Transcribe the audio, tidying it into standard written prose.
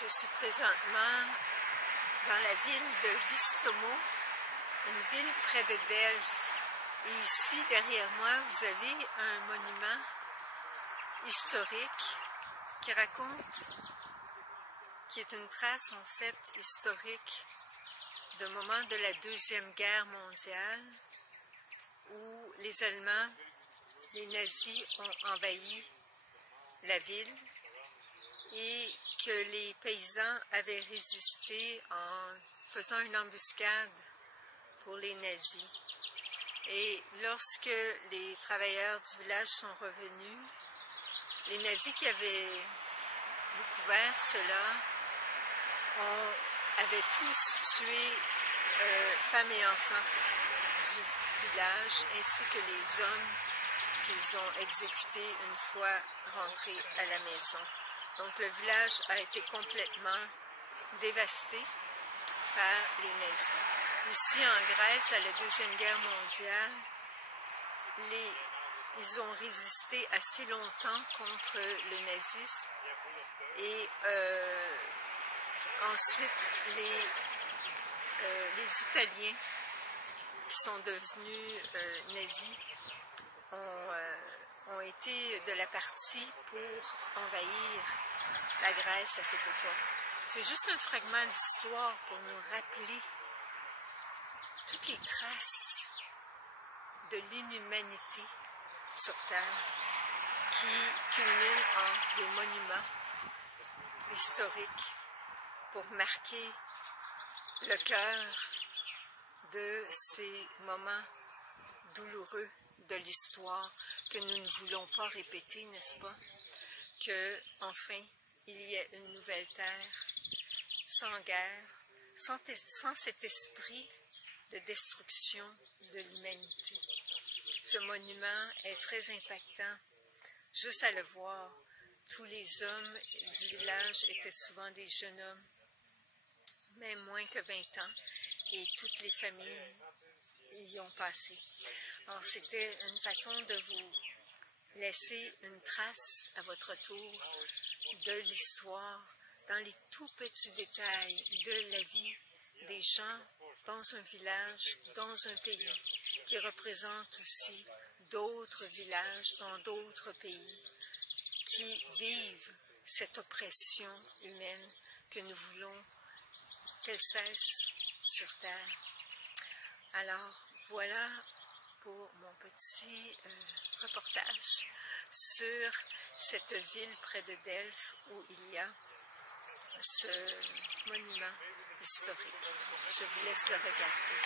Je suis présentement dans la ville de Vistomo, une ville près de Delphes. Et ici, derrière moi, vous avez un monument historique qui est une trace en fait historique d'un moment de la Deuxième Guerre mondiale où les Allemands, les nazis ont envahi la ville et que les paysans avaient résisté en faisant une embuscade pour les nazis. Et lorsque les travailleurs du village sont revenus, les nazis qui avaient découvert cela avaient tous tué femmes et enfants du village, ainsi que les hommes qu'ils ont exécutés une fois rentrés à la maison. Donc le village a été complètement dévasté par les nazis. Ici en Grèce, à la Deuxième Guerre mondiale, ils ont résisté assez longtemps contre le nazisme et ensuite les Italiens qui sont devenus nazis ont été de la partie pour envahir la Grèce à cette époque. C'est juste un fragment d'histoire pour nous rappeler toutes les traces de l'inhumanité sur Terre qui culminent en des monuments historiques pour marquer le cœur de ces moments douloureux de l'histoire que nous ne voulons pas répéter, n'est-ce pas? Que, enfin, il y ait une nouvelle terre, sans guerre, sans cet esprit de destruction de l'humanité. Ce monument est très impactant. Juste à le voir, tous les hommes du village étaient souvent des jeunes hommes, même moins que 20 ans, et toutes les familles y ont passé. Alors, c'était une façon de vous laisser une trace à votre tour de l'histoire, dans les tout petits détails de la vie des gens dans un village, dans un pays, qui représente aussi d'autres villages dans d'autres pays qui vivent cette oppression humaine que nous voulons qu'elle cesse sur Terre. Alors, voilà pour mon petit reportage sur cette ville près de Delphes où il y a ce monument historique. Je vous laisse le regarder.